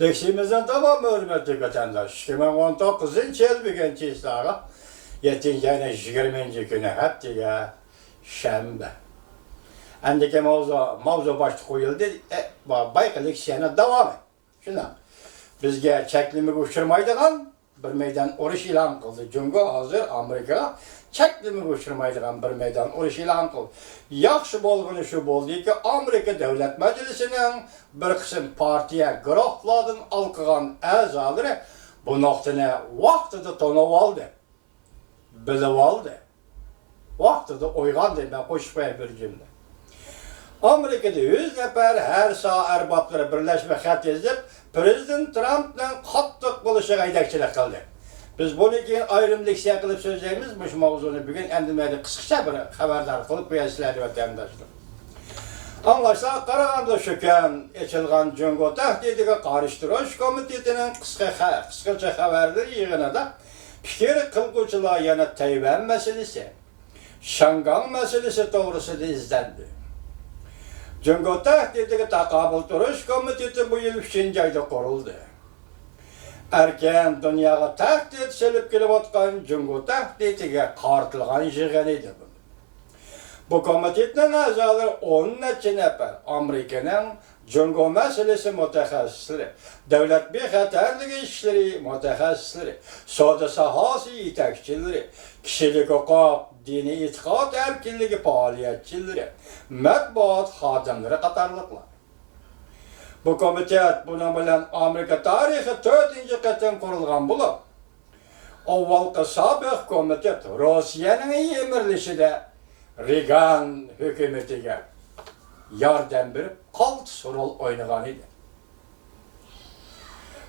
Deksimizden tamam hürmetli vatandaş. 2019 yıl bugün çizdağı 7. ayın 20. günü haftiga şembe. Andaki mavzu başta koyuldu. Baykalık sene devam et. Şuna. Bizge çeklimi uçurmaydıgan bir meydan uruş ilan kıldı. Cungo hazır Amerika çeklimi uçurmaydıgan bir meydan uruş ilan kıldı. Yaxşı bolğunu şu boldu ki Amerika Devlet Meclisi'nin bir kısım partiye gürohladın alkıgan azaları bu noktana vaxtıda tonup aldı. Bilip aldı. Vaxtıda oygandı ben koşmaya bir cümle. Amerika'da 100 nefer her sağ erbapları birleşme xat yazıp Prezident Trump'la qattiq buluşa aydakçılık kıldı. Biz bunu keyin ayrımlık siya qılıp sözlerimiz bu mavzunu bugün endimeli kısıkça bir haberdar kılıp koyasılar vatandaşlar. Anlaşsa Qaraganda şöken açılgan Cungo tahdidiga qarıştırış komitetinin kısaca haberleri yığınında fikir kılgıcılığa yana Tayvan meselesi, Şangan meselesi doğrusu da izlendi. Cungo tahdidiga taqabul turuş komiteti bu yıl 3. ayda kuruldu. Erken dünyaya tahdid selip kelip atkan Cungo tahdidiga qartılgan yığın idi bu. Bu komitetin azaları 10 nefer Amerika'nın Cungo meselesi mütehassisleri, devlet bexatarlığı işleri mütehassisleri, soda sahası yetakçileri, kişilik hukuk, dini itiqad erkinliği faaliyetçileri, matbuat xadimleri qatarlıqlar. Bu komitet bunun bilen Amerika tarihi 4. qatim kurulgan bulup, avvalqı sabiq komitet Rusiyanın emirlişide Reagan hükümetiga yardım berip qaltis rol oynagan idi.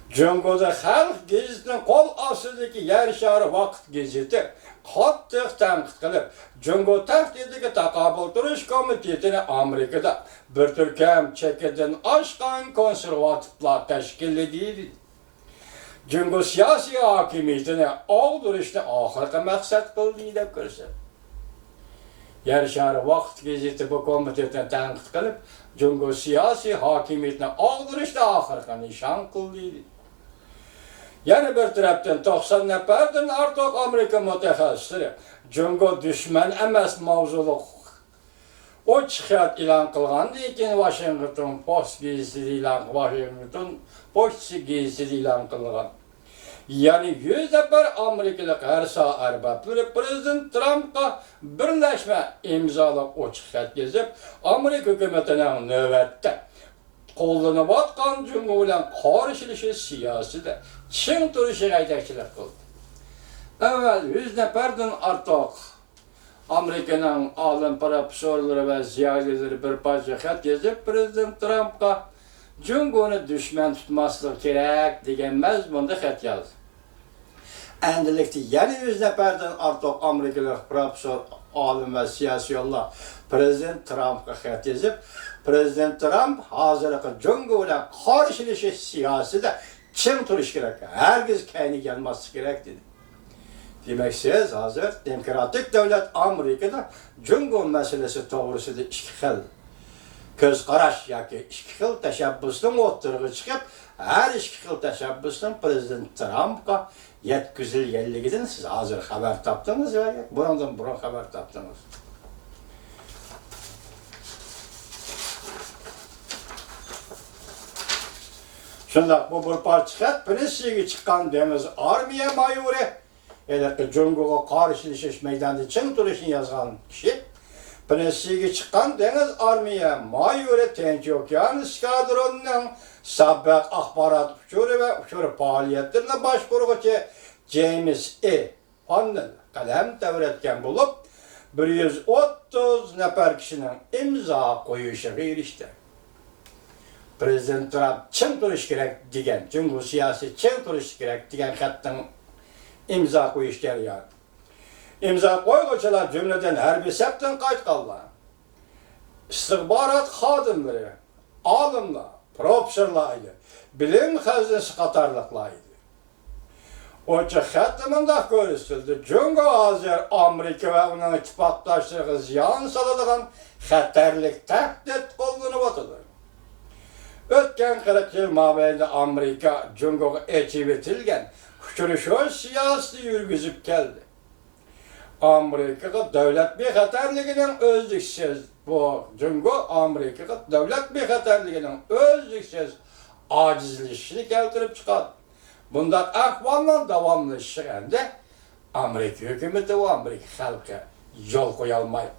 Cungo'da Xalq gazetinin qol ostidagi Yer shari vaqt gazeti qattiq tanqid qilib, Cungo tahdidiga taqabul turish komitetini Amerikada bir turkum chekkadan oshgan konservativlar tashkil etdi. Cungo siyosiy hokimiyatini og'dirishni oxirgi maqsad qildi deb ko'rsatdi. Yer shari vaqt gazeti bu komitetni tanqid qilib, Cungo siyosiy hokimiyatini og'dirishni oxirgi nishon qildi. Yana bir tarafdan 90 neferden artıq Amerika mütehassisleri Cungo düşman emas mavzuluq o çıkart ilan qılğandı ekan Washington Post gazeti ilan Washington Post gazeti ilan qılğan. Yani 100 nefer Amerikalı her sağ erbapları Prezident Trump'a birleşme imzalap o çıkart yazıp Amerika hükümetinin nöbette qo'llanib atgan Cungo bilan qarshilishi siyosida ching turishiga yetakchilik qildi. Avval 100 neferden ortiq Amerikaning olim professorlari va ziyolilari bir parcha xat yozib Prezident Trumpga Cungoni dushman tutmaslik kerak degan mazmunda xat yozdi. Endilikda yana 100 neferden ortiq amerikalik professor, olim va siyosiyonlar Prezident Trumpga xat yozib Prezident Trump hozirgi Cungo bilan qarshilishi siyosida ching turish kerak. Herkes kayni gelmesi gerek dedi. Demek siz hazır demokratik devlet Amerika'da Cungo meselesi doğrusida ikki xil ko'z qarash yoki ikki xil tashabbusning o'ttirig'i chiqib, her ikki xil tashabbusning Prezident Trumpga yetkazilganligidan siz hozir xabar topdingiz va bundan burun xabar topdingiz. Şundak bu bir parça xat pressiga chiqqan deniz armiya mayori, elaki Cungo'ga qarshi meydanida ching turishni yozgan kishi, pressiga chiqqan deniz armiya mayori Tinch okean eskadronining sabiq axborot uchuri va uchuri faoliyatlarini boshqaruvchi James E. Fonnel qalam tavratgan bo'lib, 130 nafar kishining imzo qo'yishiga erishdi. Prezident Trump ching turish kerak degan, Cungo siyosiy ching turish kerak degan xatning imzo qo'yish jarayoni. İmzo qo'yuvchilar jumladan harbiy sapdan qaytganlar, istixborot xodimlari, olimlar, professorlar edi, bilim xazinasi qatorliqlar edi. O'sha xatda mundaq ko'rsatildi: Cungo hozir Amerika va uning ittifoqdoshlariga ziyon soladigan xatarlik tahdid qo'llanib o'tadi. Ötken 40 yıl mabeyinde Amerika Cungo'ga etip etilgen uçuruşu siyasi yürgüzüp geldi. Amerikaga devlet bexatarliginin özlüksiz bu Cungo Amerikaga devlet bexatarliginin özlüksiz acizleşini keltirip çıkardı. Bundan ahvallan davamlaşırken de Amerika hükümeti ve Amerika halkı yol koyalmayı